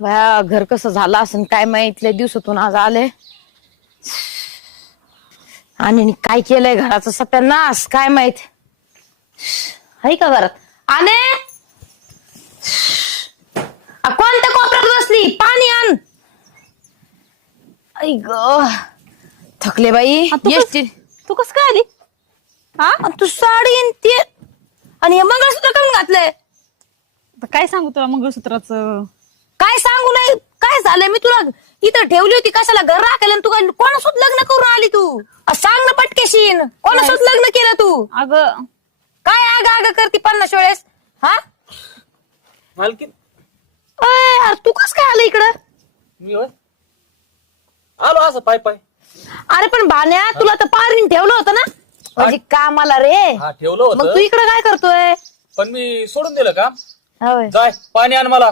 बया घर कसं झालं असं काय माहित, लय दिवसातून आज आले. आणि काय केलंय घराचं सत्यानाश काय माहित. हाय का घरात आणे? कोणत्या कोपऱ्यात बसली? पाणी आण. आई ग थकले बाई. तू कस काय आली? हा तू साडी आणि ते आणि हे मंगळसूत्र करून घातलंय. काय सांगू तुला मंगळसूत्राचं? काय सांगू नाही, काय झालंय? मी तुला इथं ठेवली होती कशाला घर राखायला, तू कोणासोबत लग्न करून आली? तू सांग ना पटकेशीन, कोणासोबत लग्न केलं तू? अगं काय आग आग करती 50 वेळेस? हा मालकीन अरे तू कस काय आलं इकडं? मी होय आलो असं पाय पाय. अरे पण भाण्या तुला तर पारीन ठेवलं होतं ना म्हणजे कामाला रे. हा ठेवलं मग तू होतं इकडं काय करतोय? पण मी सोडून दिलं काम. होय जाय पाणी आण मला.